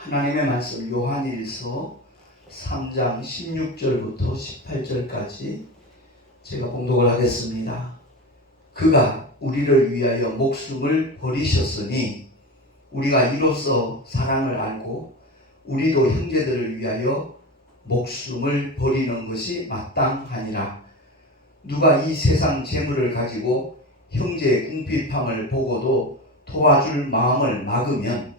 하나님의 말씀 요한일서 3장 16절부터 18절까지 제가 봉독을 하겠습니다. 그가 우리를 위하여 목숨을 버리셨으니 우리가 이로써 사랑을 알고 우리도 형제들을 위하여 목숨을 버리는 것이 마땅하니라. 누가 이 세상 재물을 가지고 형제의 궁핍함을 보고도 도와줄 마음을 막으면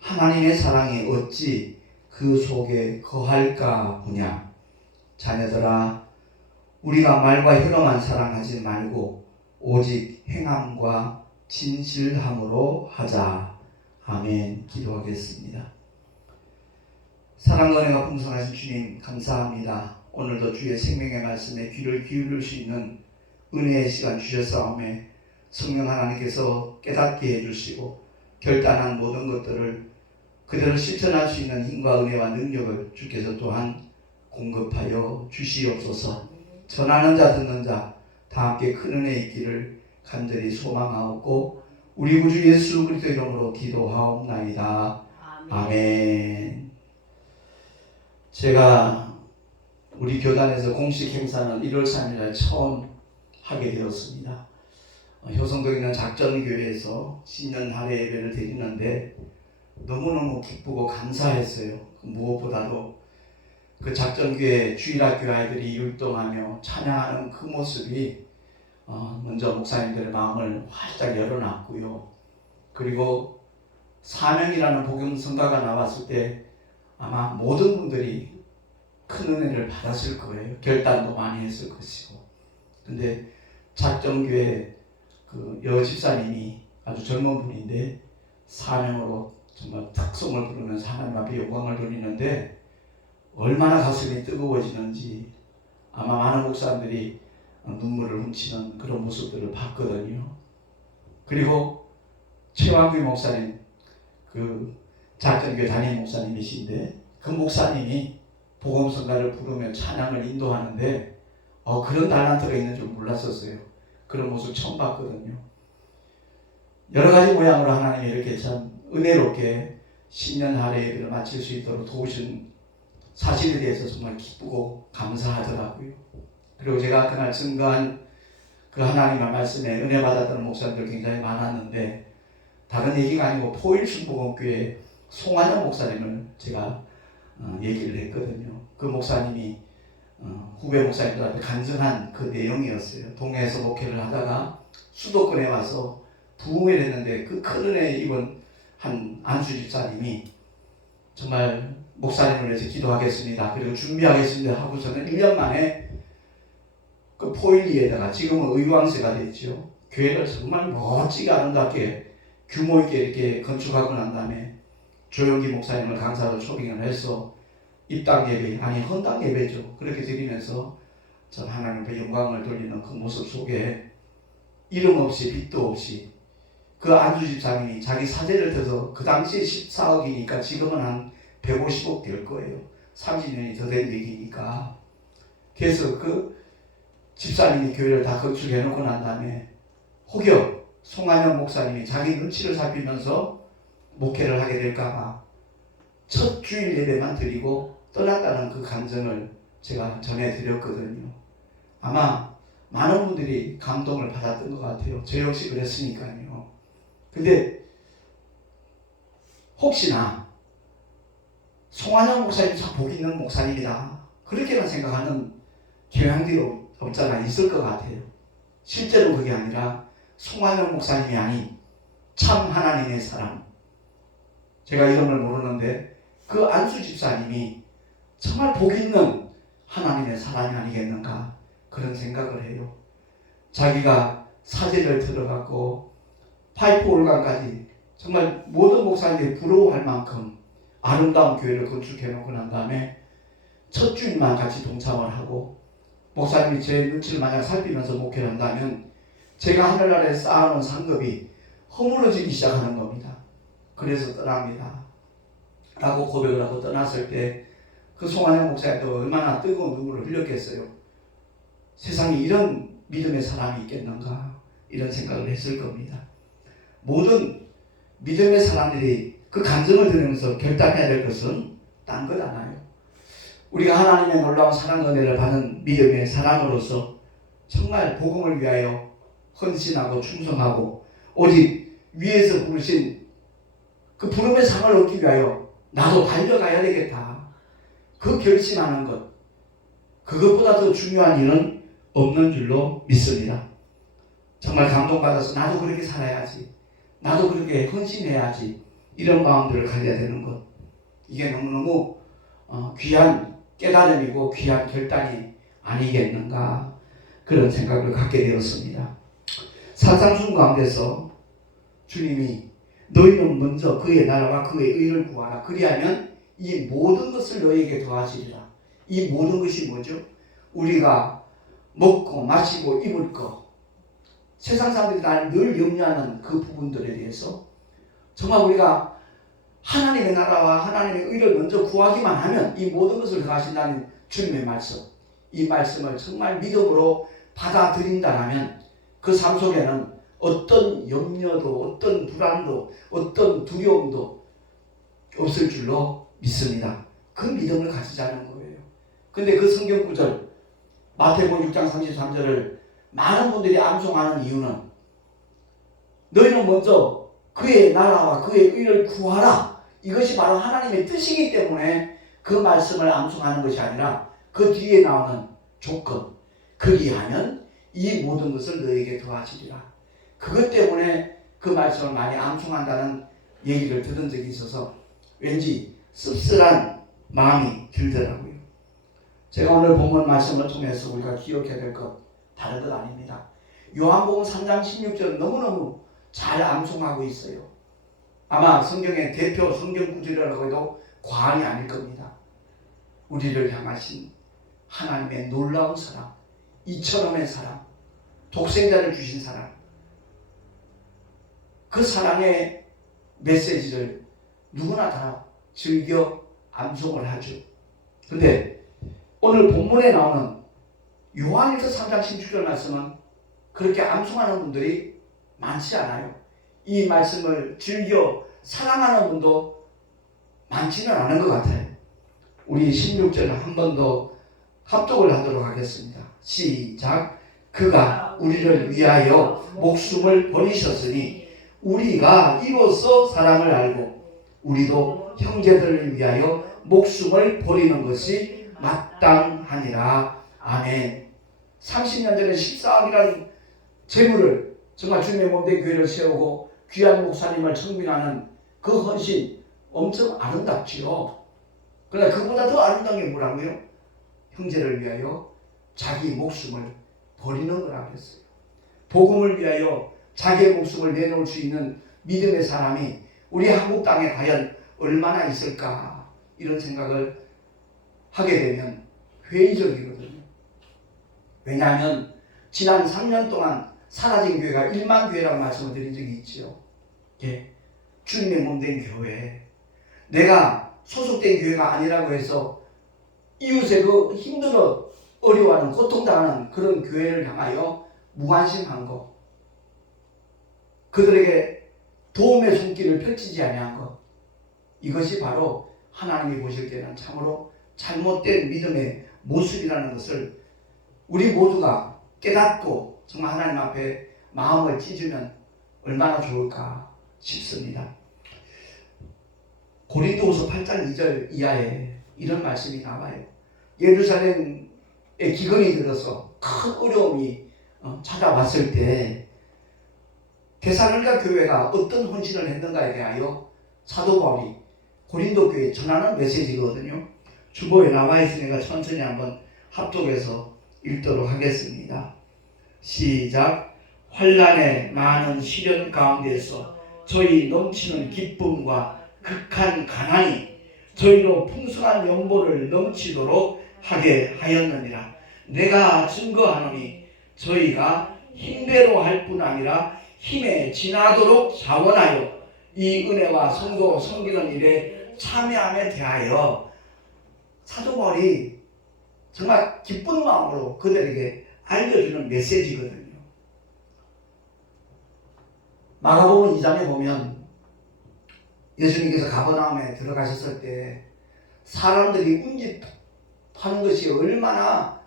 하나님의 사랑이 어찌 그 속에 거할까 보냐. 자녀들아, 우리가 말과 혈험한 사랑하지 말고 오직 행함과 진실함으로 하자. 아멘. 기도하겠습니다. 사랑과 은혜가 풍성하신 주님 감사합니다. 오늘도 주의 생명의 말씀에 귀를 기울일 수 있는 은혜의 시간 주셨사오매 성령 하나님께서 깨닫게 해주시고 결단한 모든 것들을 그대로 실천할 수 있는 힘과 은혜와 능력을 주께서 또한 공급하여 주시옵소서. 전하는 자 듣는 자 다 함께 큰 은혜 있기를 간절히 소망하옵고 우리 구주 예수 그리스도 이름으로 기도하옵나이다. 아멘. 제가 우리 교단에서 공식 행사는 1월 3일날 처음 하게 되었습니다. 효성동에 있는 작전교회에서 신년 할애 예배를 드리는데 너무너무 기쁘고 감사했어요. 무엇보다도 그 작전교회 주일학교 아이들이 율동하며 찬양하는 그 모습이 먼저 목사님들의 마음을 활짝 열어놨고요. 그리고 사명이라는 복음성가가 나왔을 때 아마 모든 분들이 큰 은혜를 받았을 거예요. 결단도 많이 했을 것이고. 근데 작전교회 그 여집사님이 아주 젊은 분인데 사명으로 정말 특성을 부르면서 하나님 앞에 영광을 돌리는데 얼마나 가슴이 뜨거워지는지 아마 많은 목사님들이 눈물을 훔치는 그런 모습들을 봤거든요. 그리고 최완규 목사님, 그 작전교회 담임 목사님이신데 그 목사님이 복음성가를 부르며 찬양을 인도하는데 그런 달란트가 있는 줄 몰랐었어요. 그런 모습 처음 봤거든요. 여러 가지 모양으로 하나님이 이렇게 참 은혜롭게 신년 할애 예배를 마칠 수 있도록 도우신 사실에 대해서 정말 기쁘고 감사하더라고요. 그리고 제가 그날 증거한 그 하나님의 말씀에 은혜 받았던 목사님들 굉장히 많았는데 다른 얘기가 아니고 포일순복음교회 송한영 목사님을 제가 얘기를 했거든요. 그 목사님이 후배 목사님들한테 간증한 그 내용이었어요. 동해에서 목회를 하다가 수도권에 와서 부흥을 했는데 그 큰 은혜 입은 한 안수 집사님이 정말 목사님을 위해서 기도하겠습니다. 그리고 준비하겠습니다 하고 저는 1년 만에 그 포일리에다가 지금은 의왕세가 됐죠. 교회를 정말 멋지게 아름답게 규모 있게 이렇게 건축하고 난 다음에 조영기 목사님을 강사로 초빙을 해서 입당 예배, 아니 헌당 예배죠. 그렇게 드리면서 전 하나님께 영광을 돌리는 그 모습 속에 이름 없이 빚도 없이 그 안주 집사님이 자기 사재를 펴서 그 당시에 14억이니까 지금은 한 150억 될 거예요. 30년이 더 된 얘기니까. 그래서 그 집사님이 교회를 다 건축해놓고 난 다음에 혹여 송한영 목사님이 자기 눈치를 살피면서 목회를 하게 될까봐 첫 주일 예배만 드리고 떠났다는 그 감정을 제가 전해드렸거든요. 아마 많은 분들이 감동을 받았던 것 같아요. 저 역시 그랬으니까요. 근데 혹시나 송한영 목사님 참 복 있는 목사님이다 그렇게만 생각하는 경향들이 없잖아 있을 것 같아요. 실제로 그게 아니라 송한영 목사님이 아닌 참 하나님의 사람, 제가 이름을 모르는데 그 안수 집사님이 정말 복 있는 하나님의 사람이 아니겠는가 그런 생각을 해요. 자기가 사제를 들어갔고 파이프 올간까지 정말 모든 목사님들이 부러워할 만큼 아름다운 교회를 건축해놓고 난 다음에 첫 주일만 같이 동참을 하고 목사님이 제 눈치를 만약 살피면서 목회를 한다면 제가 하늘나라에 쌓아놓은 상급이 허물어지기 시작하는 겁니다. 그래서 떠납니다 라고 고백을 하고 떠났을 때 그 송한영 목사님도 얼마나 뜨거운 눈물을 흘렸겠어요. 세상에 이런 믿음의 사람이 있겠는가 이런 생각을 했을 겁니다. 모든 믿음의 사람들이 그 감정을 들으면서 결단해야 될 것은 딴 것 않아요. 우리가 하나님의 놀라운 사랑 은혜를 받는 믿음의 사람으로서 정말 복음을 위하여 헌신하고 충성하고 오직 위에서 부르신 그 부름의 상을 얻기 위하여 나도 달려가야 되겠다. 그 결심하는 것, 그것보다 더 중요한 일은 없는 줄로 믿습니다. 정말 감동받아서 나도 그렇게 살아야지, 나도 그렇게 헌신해야지, 이런 마음들을 가져야 되는 것, 이게 너무너무 귀한 깨달음이고 귀한 결단이 아니겠는가, 그런 생각을 갖게 되었습니다. 사상순 가운데서 주님이 너희는 먼저 그의 나라와 그의 의를 구하라. 그리하면 이 모든 것을 너희에게 더하시리라. 이 모든 것이 뭐죠? 우리가 먹고 마시고 입을 것, 세상 사람들이 늘 염려하는 그 부분들에 대해서 정말 우리가 하나님의 나라와 하나님의 의를 먼저 구하기만 하면 이 모든 것을 더하신다는 주님의 말씀, 이 말씀을 정말 믿음으로 받아들인다면 그 삶 속에는 어떤 염려도, 어떤 불안도, 어떤 두려움도 없을 줄로 믿습니다. 그 믿음을 가지자는 거예요. 근데 그 성경 구절 마태복음 6장 33절을 많은 분들이 암송하는 이유는 너희는 먼저 그의 나라와 그의 의를 구하라. 이것이 바로 하나님의 뜻이기 때문에 그 말씀을 암송하는 것이 아니라 그 뒤에 나오는 조건, 그리하면 이 모든 것을 너희에게 더하시리라. 그것 때문에 그 말씀을 많이 암송한다는 얘기를 들은 적이 있어서 왠지 씁쓸한 마음이 들더라고요. 제가 오늘 본문 말씀을 통해서 우리가 기억해야 될 것 다른 것 아닙니다. 요한복음 3장 16절 너무너무 잘 암송하고 있어요. 아마 성경의 대표 성경 구절이라고 해도 과언이 아닐 겁니다. 우리를 향하신 하나님의 놀라운 사랑, 이처럼의 사랑, 독생자를 주신 사랑, 그 사랑의 메시지를 누구나 다 즐겨 암송을 하죠. 그런데 오늘 본문에 나오는 요한일서 3장 16절 말씀은 그렇게 암송하는 분들이 많지 않아요. 이 말씀을 즐겨 사랑하는 분도 많지는 않은 것 같아요. 우리 16절 한 번 더 합독을 하도록 하겠습니다. 시작. 그가 우리를 위하여 목숨을 버리셨으니 우리가 이로써 사랑을 알고 우리도 형제들을 위하여 목숨을 버리는 것이 마땅하니라. 아멘. 30년 전에 14억이라는 재물을 정말 주님의 몸된 교회를 세우고 귀한 목사님을 청빙하는 그 헌신 엄청 아름답지요. 그러나 그보다 더 아름다운 게 뭐라고요? 형제를 위하여 자기 목숨을 버리는 거라고 했어요. 복음을 위하여 자기의 목숨을 내놓을 수 있는 믿음의 사람이 우리 한국 땅에 과연 얼마나 있을까, 이런 생각을 하게 되면 회의적이거든요. 왜냐하면 지난 3년 동안 사라진 교회가 1만 교회라고 말씀을 드린 적이 있죠. 예. 주님의 몸된 교회, 내가 소속된 교회가 아니라고 해서 이웃의 그 힘들어 어려워하는 고통당하는 그런 교회를 향하여 무관심한 것, 그들에게 도움의 손길을 펼치지 아니한 것, 이것이 바로 하나님이 보실 때는 참으로 잘못된 믿음의 모습이라는 것을 우리 모두가 깨닫고 정말 하나님 앞에 마음을 찢으면 얼마나 좋을까 싶습니다. 고린도후서 8장 2절 이하에 이런 말씀이 나와요. 예루살렘에 기근이 들어서 큰 어려움이 찾아왔을 때 데살로니가 교회가 어떤 헌신을 했는가에 대하여 사도 바울이 고린도 교회에 전하는 메시지거든요. 주보에 나와 있으니까 천천히 한번 합독해서 읽도록 하겠습니다. 시작. 환난의 많은 시련 가운데서 저희 넘치는 기쁨과 극한 가난이 저희로 풍성한 연보를 넘치도록 하게 하였느니라. 내가 증거하노니 저희가 힘대로 할 뿐 아니라 힘에 지나도록 자원하여 이 은혜와 성도 섬기는 일에 참여함에 대하여 사도 바울이 정말 기쁜 마음으로 그들에게 알려주는 메시지거든요. 마가복음 2장에 보면 예수님께서 가버나움에 들어가셨을 때 사람들이 운집하는 것이 얼마나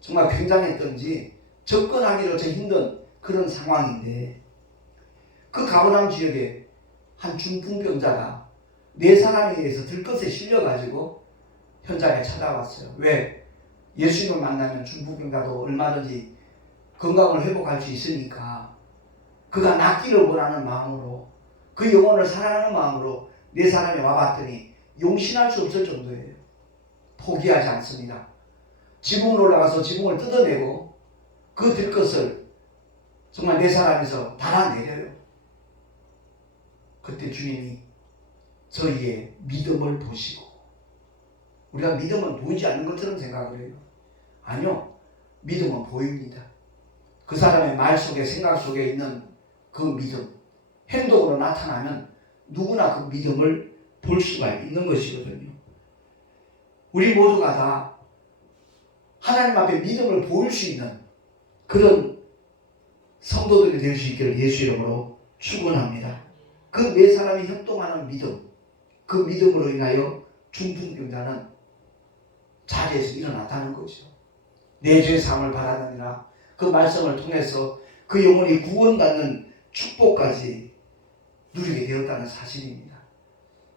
정말 굉장했던지 접근하기로서 힘든 그런 상황인데, 그 가버나움 지역에 한 중풍병자가 4사람에 의해서 들것에 실려가지고 현장에 찾아왔어요. 왜? 예수님을 만나면 중풍병자도 얼마든지 건강을 회복할 수 있으니까 그가 낫기를 원하는 마음으로, 그 영혼을 사랑하는 마음으로 4사람이 와봤더니 용신할 수 없을 정도예요. 포기하지 않습니다. 지붕으로 올라가서 지붕을 뜯어내고 그 들것을 정말 4사람에서 달아내려요. 그때 주님이 저희의 믿음을 보시고, 우리가 믿음은 보이지 않는 것처럼 생각을 해요. 아니요, 믿음은 보입니다. 그 사람의 말 속에, 생각 속에 있는 그 믿음, 행동으로 나타나면 누구나 그 믿음을 볼 수가 있는 것이거든요. 우리 모두가 다 하나님 앞에 믿음을 보일 수 있는 그런 성도들이 될 수 있기를 예수 이름으로 축원합니다. 그 4사람이 협동하는 믿음, 그 믿음으로 인하여 중풍병자는 자리에서 일어났다는 거죠. 내 죄 사함을 바라느니라, 그 말씀을 통해서 그 영혼이 구원받는 축복까지 누리게 되었다는 사실입니다.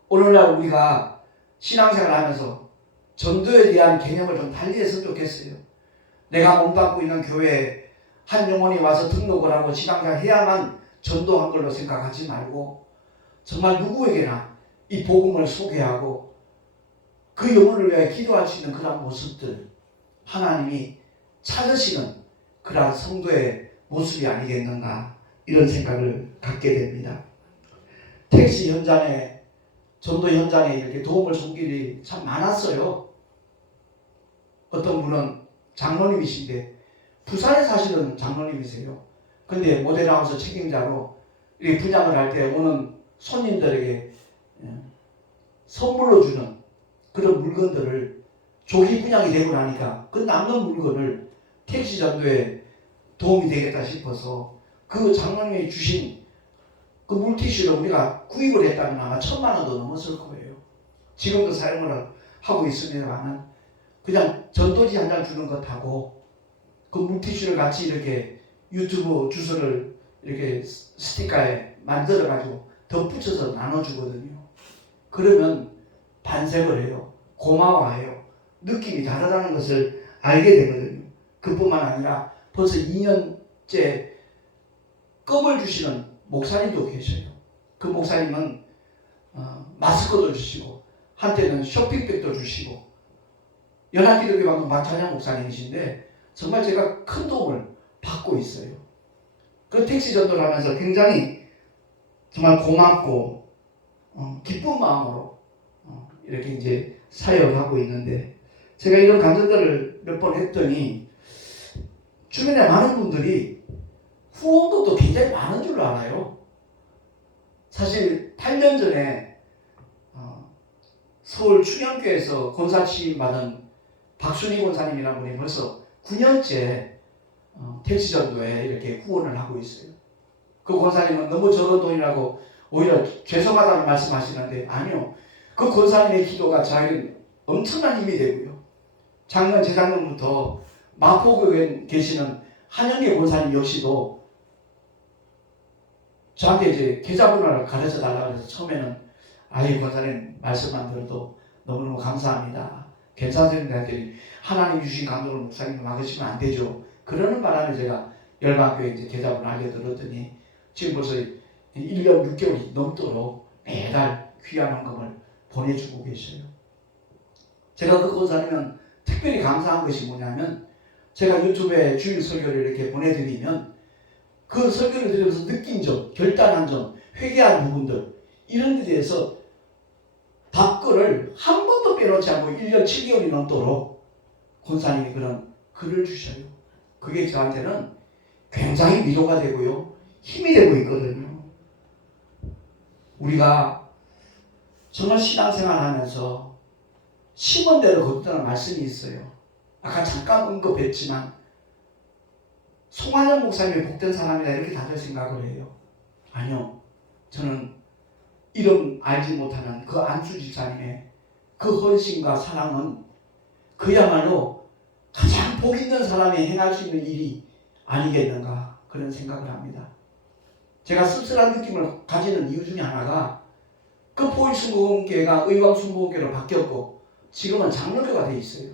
오늘날 우리가 신앙생활을 하면서 전도에 대한 개념을 좀 달리 했으면 좋겠어요. 내가 몸담고 있는 교회에 한 영혼이 와서 등록을 하고 신앙생활을 해야만 전도한 걸로 생각하지 말고, 정말 누구에게나 이 복음을 소개하고 그 영혼을 위해 기도할 수 있는 그런 모습들, 하나님이 찾으시는 그러한 성도의 모습이 아니겠는가, 이런 생각을 갖게 됩니다. 택시 현장에, 전도 현장에 이렇게 도움을 준 일이 참 많았어요. 어떤 분은 장로님이신데, 부산에 사시는 장로님이세요. 근데 모델하우스 책임자로 이렇게 분양을 할 때 오는 손님들에게 선물로 주는 그런 물건들을 조기 분양이 되고 나니까 그 남는 물건을 택시 전도에 도움이 되겠다 싶어서 그 장로님이 주신 그 물티슈를 우리가 구입을 했다면 아마 1,000만 원도 넘었을 거예요. 지금도 사용을 하고 있습니다만, 그냥 전도지 한 장 주는 것하고 그 물티슈를 같이 이렇게 유튜브 주소를 이렇게 스티커에 만들어가지고 덧붙여서 나눠주거든요. 그러면 반색을 해요. 고마워해요. 느낌이 다르다는 것을 알게 되거든요. 그뿐만 아니라 벌써 2년째 껌을 주시는 목사님도 계셔요. 그 목사님은 마스크도 주시고 한때는 쇼핑백도 주시고, 연합기독교방송 박찬양 목사님이신데 정말 제가 큰 도움을 받고 있어요. 그 택시 전도를 하면서 굉장히 정말 고맙고 기쁜 마음으로 이렇게 이제 사역을 하고 있는데, 제가 이런 간증들을 몇 번 했더니 주변에 많은 분들이 후원금도 굉장히 많은 줄로 알아요. 사실 8년 전에 서울 충영교에서 권사 취임 받은 박순희 권사님이라는 분이 벌써 9년째 택시 전도에 이렇게 후원을 하고 있어요. 그 권사님은 너무 적은 돈이라고 오히려 죄송하다는 말씀하시는데, 아니요, 그 권사님의 기도가 저에게 엄청난 힘이 되고요. 작년 재작년부터 마포구에 계시는 한영계 권사님 역시도 저한테 이제 계좌번호를 가르쳐 달라고 해서 처음에는 아예 권사님 말씀만 들어도 너무너무 감사합니다, 괜찮습니다 했더니, 하나님 주신 감동을 목사님 막으시면 안 되죠. 그러는 바람에 제가 열방교회 이제 계좌번호 알려드렸더니 지금 벌써 1년 6개월이 넘도록 매달 귀한 헌금을 보내주고 계셔요. 제가 그 권사님은 특별히 감사한 것이 뭐냐면, 제가 유튜브에 주일 설교를 이렇게 보내드리면 그 설교를 들으면서 느낀 점, 결단한 점, 회개한 부분들, 이런 데 대해서 답글을 한 번도 빼놓지 않고 1년 7개월이 넘도록 권사님이 그런 글을 주셔요. 그게 저한테는 굉장히 위로가 되고요, 힘이 되고 있거든요. 우리가 정말 신앙생활 하면서 심은 대로 거둔다는 말씀이 있어요. 아까 잠깐 언급했지만 송하영 목사님이 복된 사람이다 이렇게 다들 생각을 해요. 아니요, 저는 이름 알지 못하는 그 안수 집사님의 그 헌신과 사랑은 그야말로 가장 복 있는 사람이 행할 수 있는 일이 아니겠는가 그런 생각을 합니다. 제가 씁쓸한 느낌을 가지는 이유 중에 하나가 그 보일순복음교회가 의왕순복음교회로 바뀌었고 지금은 장로교가 돼 있어요.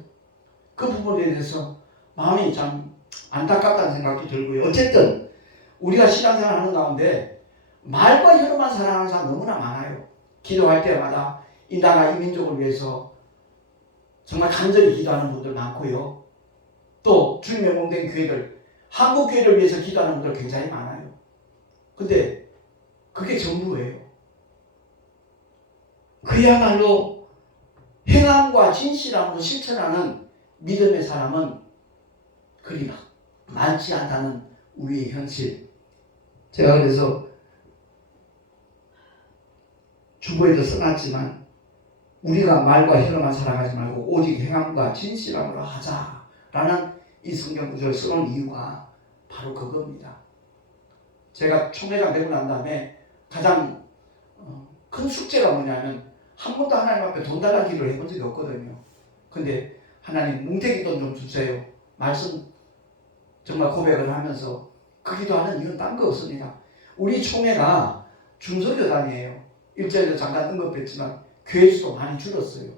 그 부분에 대해서 마음이 참 안타깝다는 생각도 들고요. 어쨌든 우리가 신앙생활 하는 가운데 말과 혀로만 사랑하는 사람 너무나 많아요. 기도할 때마다 이 나라 이 민족을 위해서 정말 간절히 기도하는 분들 많고요. 또 주님의 몸된 교회들, 한국 교회를 위해서 기도하는 분들 굉장히 많아요. 근데 그게 전부예요. 그야말로 행함과 진실함으로 실천하는 믿음의 사람은 그리 많지 않다는 우리의 현실. 제가 그래서 주보에도 써놨지만 우리가 말과 혀로만 살아가지 말고 오직 행함과 진실함으로 하자라는 이 성경 구절을 써놓은 이유가 바로 그겁니다. 제가 총회장 되고 난 다음에 가장 큰 숙제가 뭐냐면 한 번도 하나님 앞에 돈 달라는 기도를 해본 적이 없거든요. 근데 하나님 뭉태기 돈 좀 주세요. 말씀 정말 고백을 하면서 그 기도하는 이유는 딴 거 없습니다. 우리 총회가 중소교단이에요. 일전에도 잠깐 언급했지만 교회 수도 많이 줄었어요.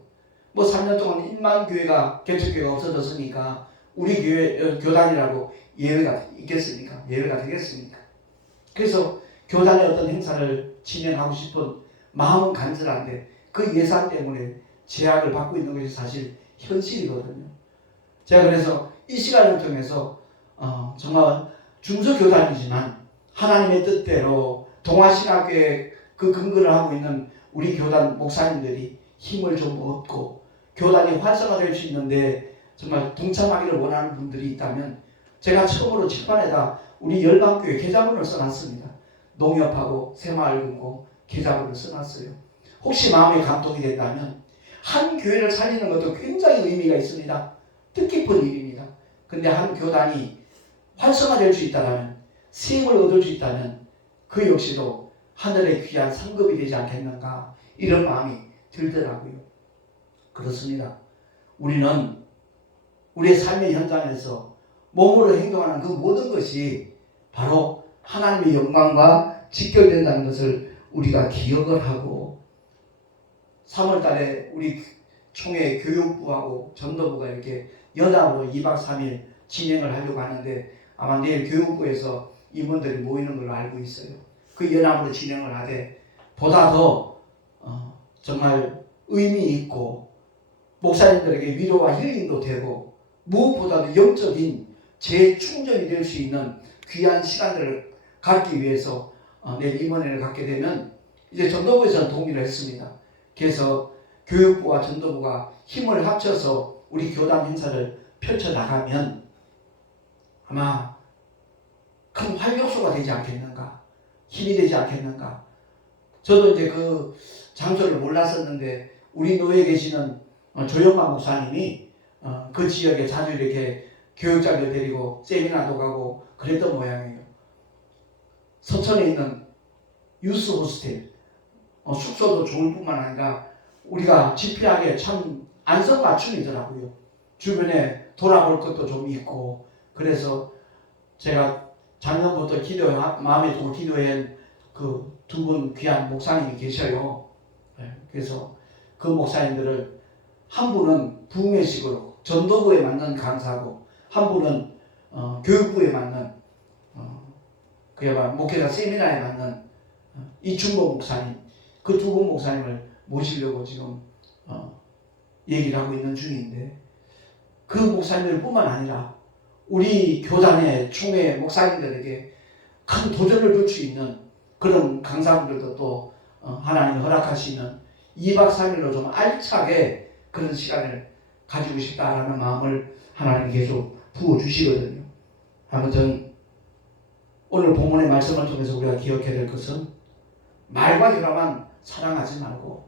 뭐 3년 동안 1만 교회가 개척교회가 없어졌으니까 우리 교회 교단이라고 예외가 있겠습니까? 예외가 되겠습니까? 그래서 교단의 어떤 행사를 진행하고 싶은 마음은 간절한데 그 예산 때문에 제약을 받고 있는 것이 사실 현실이거든요. 제가 그래서 이 시간을 통해서 정말 중소교단이지만 하나님의 뜻대로 동아신학교에 그 근거를 하고 있는 우리 교단 목사님들이 힘을 좀 얻고 교단이 활성화될 수 있는데 정말 동참하기를 원하는 분들이 있다면 제가 처음으로 칠판에다 우리 열방교회 계좌번호를 써놨습니다. 농협하고 새마을금고 계좌번호를 써놨어요. 혹시 마음에 감동이 된다면 한 교회를 살리는 것도 굉장히 의미가 있습니다. 뜻깊은 일입니다. 근데 한 교단이 활성화될 수 있다면 수익을 얻을 수 있다면 그 역시도 하늘의 귀한 상급이 되지 않겠는가 이런 마음이 들더라고요. 그렇습니다. 우리는 우리의 삶의 현장에서 몸으로 행동하는 그 모든 것이 바로 하나님의 영광과 직결된다는 것을 우리가 기억을 하고 3월 달에 우리 총회 교육부하고 전도부가 이렇게 연합으로 2박 3일 진행을 하려고 하는데 아마 내일 교육부에서 임원들이 모이는 걸로 알고 있어요. 그 연합으로 진행을 하되 보다 더 정말 의미 있고 목사님들에게 위로와 힐링도 되고 무엇보다도 영적인 재충전이 될 수 있는 귀한 시간들을 갖기 위해서 내일 임원회를 갖게 되면 이제 전도부에서는 동의를 했습니다. 그래서 교육부와 전도부가 힘을 합쳐서 우리 교단 행사를 펼쳐나가면 아마 큰 활력소가 되지 않겠는가, 힘이 되지 않겠는가. 저도 이제 그 장소를 몰랐었는데 우리 노예에 계시는 조영만 목사님이 그 지역에 자주 이렇게 교육자들 데리고 세미나도 가고 그랬던 모양이에요. 서천에 있는 유스 호스텔 숙소도 좋을 뿐만 아니라 우리가 집필하기에 참 안성맞춤이더라고요. 주변에 돌아볼 것도 좀 있고 그래서 제가 작년부터 마음에 두고 기도한 그 두 분 귀한 목사님이 계셔요. 그래서 그 목사님들을 한 분은 부흥회식으로 전도부에 맞는 강사고 한 분은 교육부에 맞는 그야말로 목회자 세미나에 맞는 이충복 목사님 그 두 분 목사님을 모시려고 지금 얘기를 하고 있는 중인데 그 목사님들 뿐만 아니라 우리 교단의 총회 목사님들에게 큰 도전을 줄 수 있는 그런 강사분들도 또 하나님이 허락하시는 2박 3일로 좀 알차게 그런 시간을 가지고 싶다라는 마음을 하나님이 계속 부어주시거든요. 아무튼 오늘 본문의 말씀을 통해서 우리가 기억해야 될 것은 말과 혀로만 사랑하지 말고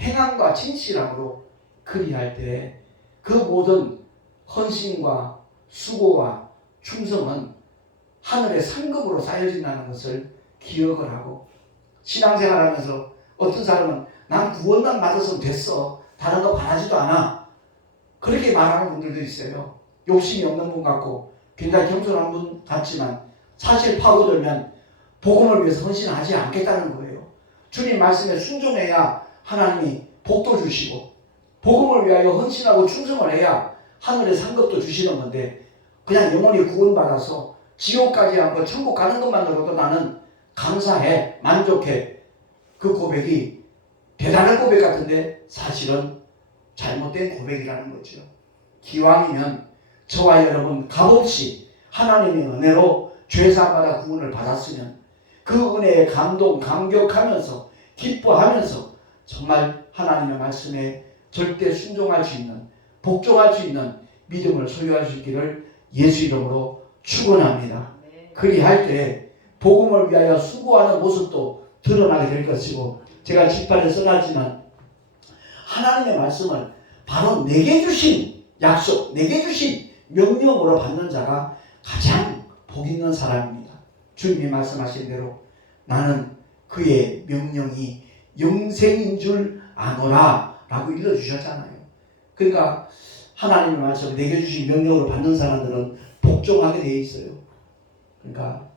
행함과 진실함으로 그리할 때 그 모든 헌신과 수고와 충성은 하늘의 상급으로 쌓여진다는 것을 기억을 하고 신앙생활하면서 어떤 사람은 난 구원만 받았으면 됐어. 다른 거 바라지도 않아. 그렇게 말하는 분들도 있어요. 욕심이 없는 분 같고 굉장히 겸손한 분 같지만 사실 파고들면 복음을 위해서 헌신하지 않겠다는 거예요. 주님 말씀에 순종해야 하나님이 복도 주시고 복음을 위하여 헌신하고 충성을 해야 하늘의 상급도 주시는 건데 그냥 영원히 구원받아서 지옥까지 않고 천국 가는 것만으로도 나는 감사해, 만족해. 그 고백이 대단한 고백 같은데 사실은 잘못된 고백이라는 거죠. 기왕이면 저와 여러분 값없이 하나님의 은혜로 죄사함받아 구원을 받았으면 그 은혜에 감격하면서 기뻐하면서 정말 하나님의 말씀에 절대 순종할 수 있는 복종할 수 있는 믿음을 소유할 수 있기를 예수 이름으로 축원합니다. 그리할 때 복음을 위하여 수고하는 모습도 드러나게 될 것이고 제가 집판에 써놨지만 하나님의 말씀을 바로 내게 주신 약속, 내게 주신 명령으로 받는 자가 가장 복 있는 사람입니다. 주님이 말씀하신 대로 나는 그의 명령이 영생인 줄 아노라 라고 일러주셨잖아요. 그러니까 하나님의 말씀을 내게 주신 명령으로 받는 사람들은 복종하게 되어 있어요. 그러니까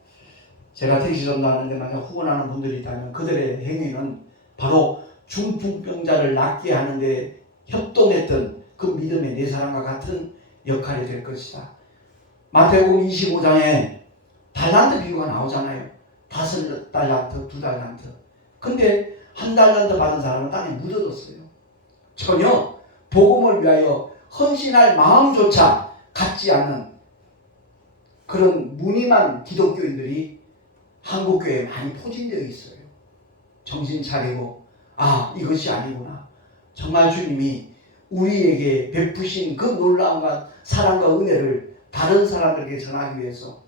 제가 택시전도 하는데 만약 후원하는 분들이 있다면 그들의 행위는 바로 중풍병자를 낫게 하는데 협동했던 그 믿음의 네 사람과 같은 역할이 될 것이다. 마태복음 25장에 달란트 비유가 나오잖아요. 5달란트, 2달란트. 근데 1달란트 받은 사람은 땅에 묻어뒀어요. 전혀 복음을 위하여 헌신할 마음조차 갖지 않는 그런 무늬만 기독교인들이 한국교회에 많이 포진되어 있어요. 정신 차리고 이것이 아니구나. 정말 주님이 우리에게 베푸신 그 놀라움과 사랑과 은혜를 다른 사람들에게 전하기 위해서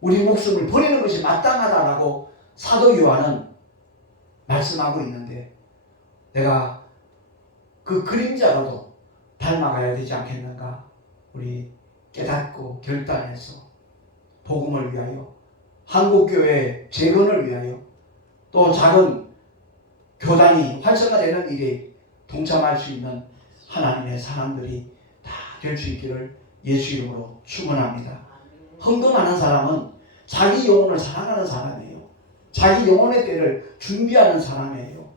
우리 목숨을 버리는 것이 마땅하다라고 사도 요한은 말씀하고 있는데 내가 그 그림자로도 닮아가야 되지 않겠는가. 우리 깨닫고 결단해서 복음을 위하여 한국교회 재건을 위하여 또 작은 교단이 활성화되는 일에 동참할 수 있는 하나님의 사람들이 다 될 수 있기를 예수 이름으로 축원합니다. 헌금하는 사람은 자기 영혼을 사랑하는 사람이에요. 자기 영혼의 때를 준비하는 사람이에요.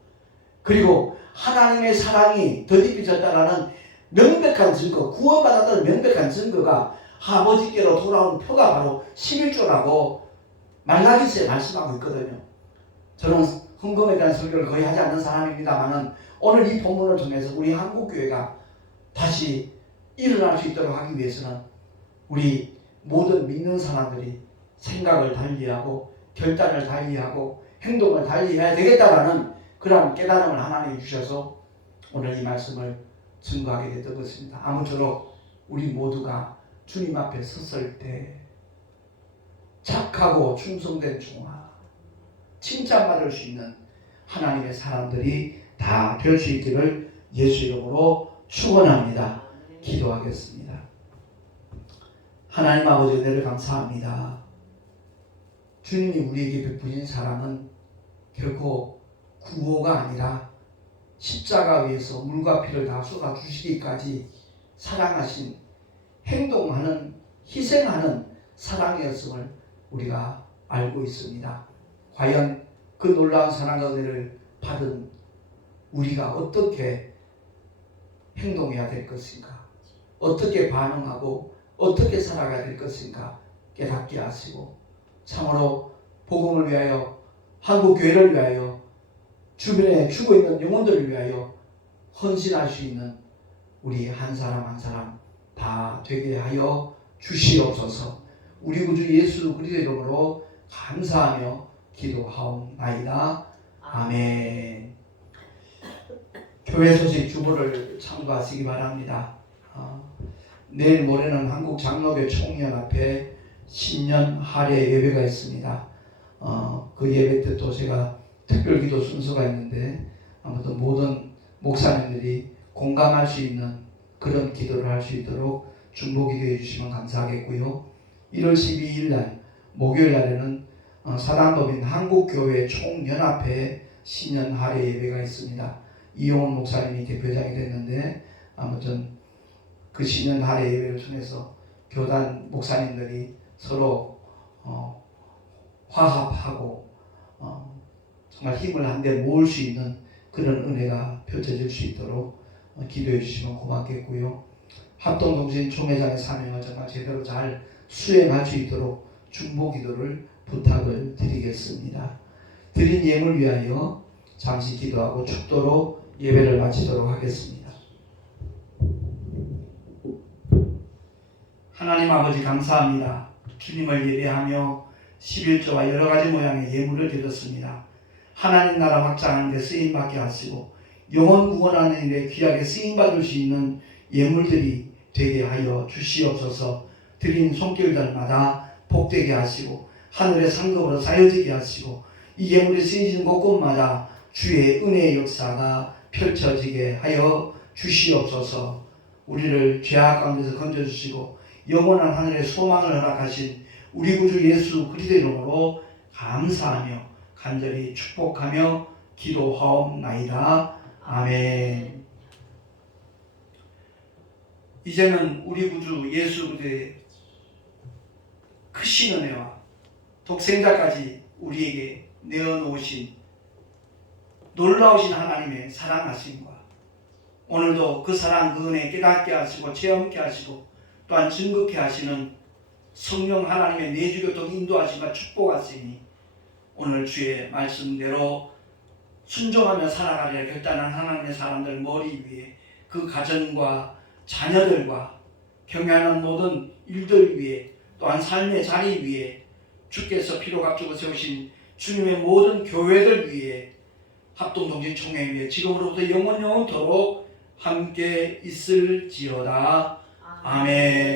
그리고 하나님의 사랑이 더디삐졌다라는 명백한 증거, 구원받았다는 명백한 증거가 아버지께로 돌아온 표가 바로 11조라고 말라기서에 말씀하고 있거든요. 저는 헌금에 대한 설교를 거의 하지 않는 사람입니다만은 오늘 이 본문을 통해서 우리 한국교회가 다시 일어날 수 있도록 하기 위해서는 우리 모든 믿는 사람들이 생각을 달리하고 결단을 달리하고 행동을 달리해야 되겠다라는 그런 깨달음을 하나님이 주셔서 오늘 이 말씀을 증거하게 됐던 것입니다. 아무쪼록 우리 모두가 주님 앞에 섰을 때 착하고 충성된 종아, 칭찬받을 수 있는 하나님의 사람들이 다 될 수 있기를 예수 이름으로 축원합니다. 기도하겠습니다. 하나님 아버지 은혜를 감사합니다. 주님이 우리에게 베푸신 사랑은 결코 구호가 아니라 십자가 위에서 물과 피를 다 쏟아주시기까지 사랑하신 행동하는 희생하는 사랑이었음을 우리가 알고 있습니다. 과연 그 놀라운 사랑과 은혜를 받은 우리가 어떻게 행동해야 될 것인가, 어떻게 반응하고 어떻게 살아가야 될 것인가 깨닫게 하시고 참으로 복음을 위하여 한국교회를 위하여 주변에 죽어 있는 영혼들을 위하여 헌신할 수 있는 우리 한 사람 한 사람 다 되게 하여 주시옵소서. 우리 구주 예수 그리스도의 이름으로 감사하며 기도하옵나이다. 아멘. 교회 소식 주보를 참고하시기 바랍니다. 내일 모레는 한국 장로교 총연합회 신년 할애 예배가 있습니다. 그 예배 때 또 제가 특별기도 순서가 있는데 아무튼 모든 목사님들이 공감할 수 있는 그런 기도를 할 수 있도록 중보기도해 주시면 감사하겠고요. 1월 12일 날 목요일 날에는 사단법인 한국교회 총연합회 신년 할애 예배가 있습니다. 이용훈 목사님이 대표장이 됐는데 아무튼 그 신년 할애 예배를 통해서 교단 목사님들이 서로 화합하고 정말 힘을 한데 모을 수 있는 그런 은혜가 펼쳐질 수 있도록 기도해 주시면 고맙겠고요. 합동동신 총회장의 사명을 정말 제대로 잘 수행할 수 있도록 중보 기도를 부탁을 드리겠습니다. 드린 예물 위하여 잠시 기도하고 축도로 예배를 마치도록 하겠습니다. 하나님 아버지 감사합니다. 주님을 예배하며 11조와 여러 가지 모양의 예물을 드렸습니다. 하나님 나라 확장하는 데 쓰임받게 하시고 영혼 구원하는 일에 귀하게 쓰임받을 수 있는 예물들이 되게 하여 주시옵소서. 드린 손길들마다 복되게 하시고 하늘의 상급으로 쌓여지게 하시고 이 예물이 쓰여지는 곳곳마다 주의 은혜의 역사가 펼쳐지게 하여 주시옵소서. 우리를 죄악 가운데서 건져주시고 영원한 하늘의 소망을 허락하신 우리 구주 예수 그리스도의 이름으로 감사하며 간절히 축복하며 기도하옵나이다. 아멘. 이제는 우리 구주 예수 그리스도의 크신 은혜와 독생자까지 우리에게 내어놓으신 놀라우신 하나님의 사랑하심과 오늘도 그 사랑 그 은혜 깨닫게 하시고 체험케 하시고 또한 증거케 하시는 성령 하나님의 내주교통 인도하심과 축복하시니 오늘 주의 말씀대로 순종하며 살아가리라 결단한 하나님의 사람들 머리 위에 그 가정과 자녀들과 경영하는 모든 일들 위에 또한 삶의 자리 위에 주께서 피로 값주고 세우신 주님의 모든 교회들 위에 합동동진 총회 위에 지금으로부터 영원토록 함께 있을지어다. 아멘.